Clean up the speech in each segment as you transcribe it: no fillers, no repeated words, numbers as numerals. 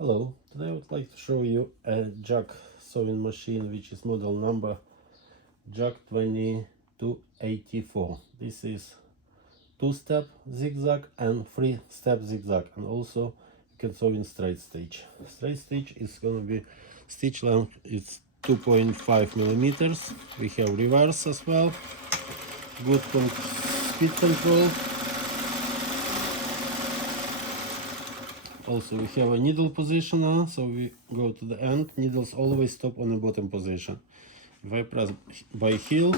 Hello, today I would like to show you a Jack sewing machine which is model number Jack 2284. This is 2-step zigzag and 3-step zigzag, and also you can sew in straight stitch. Straight stitch is going to be stitch length is 2.5 millimeters. We have reverse as well, good speed control. Also we have a needle positioner, so we go to the end. Needles always stop on the bottom position. If I press by heel,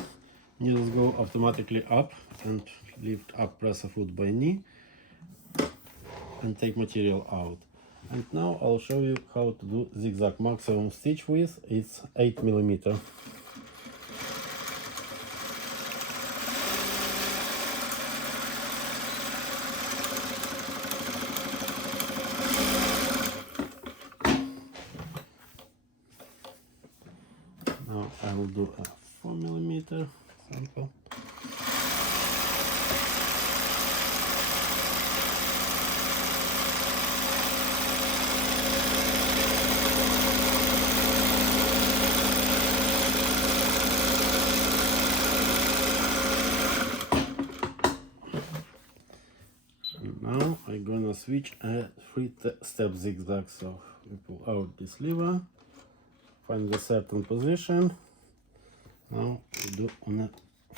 needles go automatically up, and lift up, press a foot by knee and take material out. And now I'll show you how to do zigzag. Maximum stitch width is 8 millimeters. Now I will do a 4 millimeter sample. And now I'm gonna switch a 3-step zigzag. So we pull out this lever, find the certain position. Now we do on a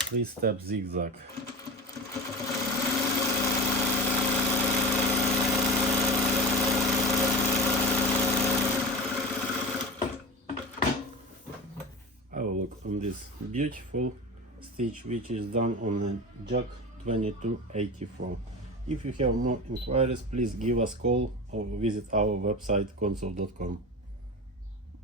3-step zigzag. Have a look on this beautiful stitch which is done on the Jack 2284. If you have more inquiries, please give us a call or visit our website console.com.